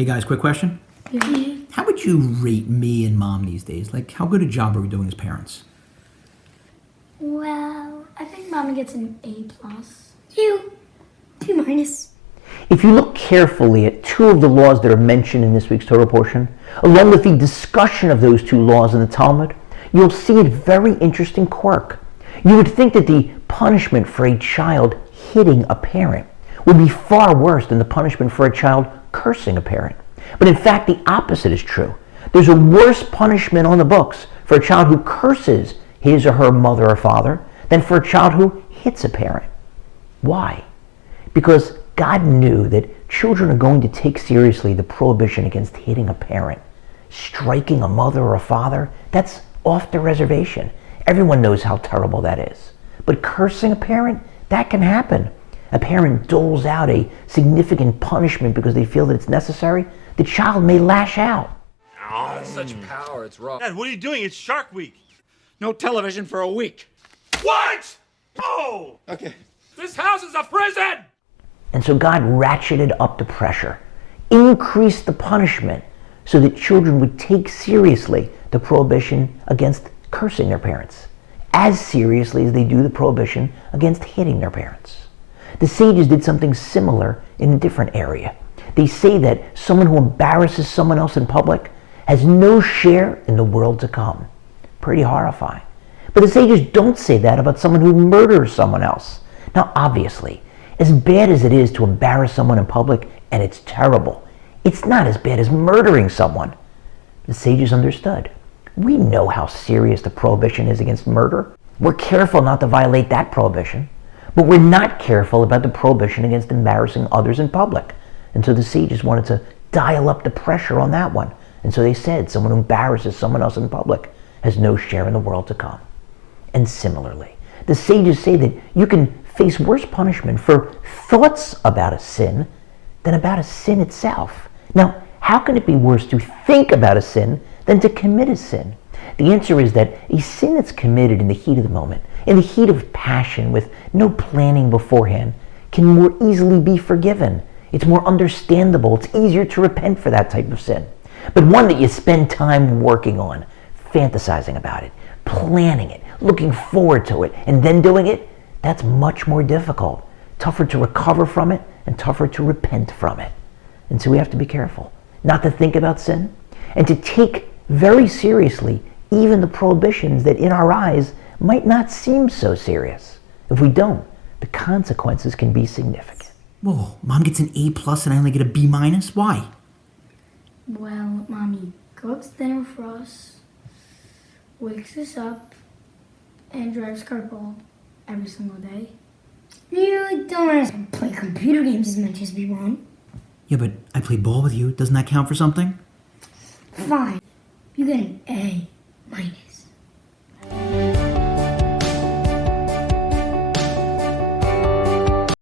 Hey guys, quick question. Yeah. How would you rate me and Mom these days? Like, how good a job are we doing as parents? Well, I think Mommy gets an A+. You, B-. If you look carefully at two of the laws that are mentioned in this week's Torah portion, along with the discussion of those two laws in the Talmud, you'll see a very interesting quirk. You would think that the punishment for a child hitting a parent would be far worse than the punishment for a child cursing a parent. But in fact, the opposite is true. There's a worse punishment on the books for a child who curses his or her mother or father than for a child who hits a parent. Why? Because God knew that children are going to take seriously the prohibition against hitting a parent. Striking a mother or a father, that's off the reservation. Everyone knows how terrible that is. But cursing a parent, that can happen. A parent doles out a significant punishment because they feel that it's necessary. The child may lash out. Oh, such power, it's wrong. Dad, what are you doing? It's Shark Week. No television for a week. What? Oh! Okay. This house is a prison! And so God ratcheted up the pressure, increased the punishment so that children would take seriously the prohibition against cursing their parents, as seriously as they do the prohibition against hitting their parents. The sages did something similar in a different area. They say that someone who embarrasses someone else in public has no share in the world to come. Pretty horrifying. But the sages don't say that about someone who murders someone else. Now, obviously, as bad as it is to embarrass someone in public, and it's terrible, it's not as bad as murdering someone. The sages understood. We know how serious the prohibition is against murder. We're careful not to violate that prohibition, but we're not careful about the prohibition against embarrassing others in public. And so the sages wanted to dial up the pressure on that one. And so they said someone who embarrasses someone else in public has no share in the world to come. And similarly, the sages say that you can face worse punishment for thoughts about a sin than about a sin itself. Now, how can it be worse to think about a sin than to commit a sin? The answer is that a sin that's committed in the heat of the moment, in the heat of passion with no planning beforehand, can more easily be forgiven. It's more understandable. It's easier to repent for that type of sin. But one that you spend time working on, fantasizing about it, planning it, looking forward to it, and then doing it, that's much more difficult. Tougher to recover from it and tougher to repent from it. And so we have to be careful not to think about sin and to take very seriously even the prohibitions that in our eyes might not seem so serious. If we don't, the consequences can be significant. Whoa, Mom gets an A+ and I only get a B-. Why? Well, Mommy cooks dinner for us, wakes us up, and drives carpool every single day. You don't want to play computer games as much as we want. Yeah, but I play ball with you. Doesn't that count for something? Fine. You get an A-.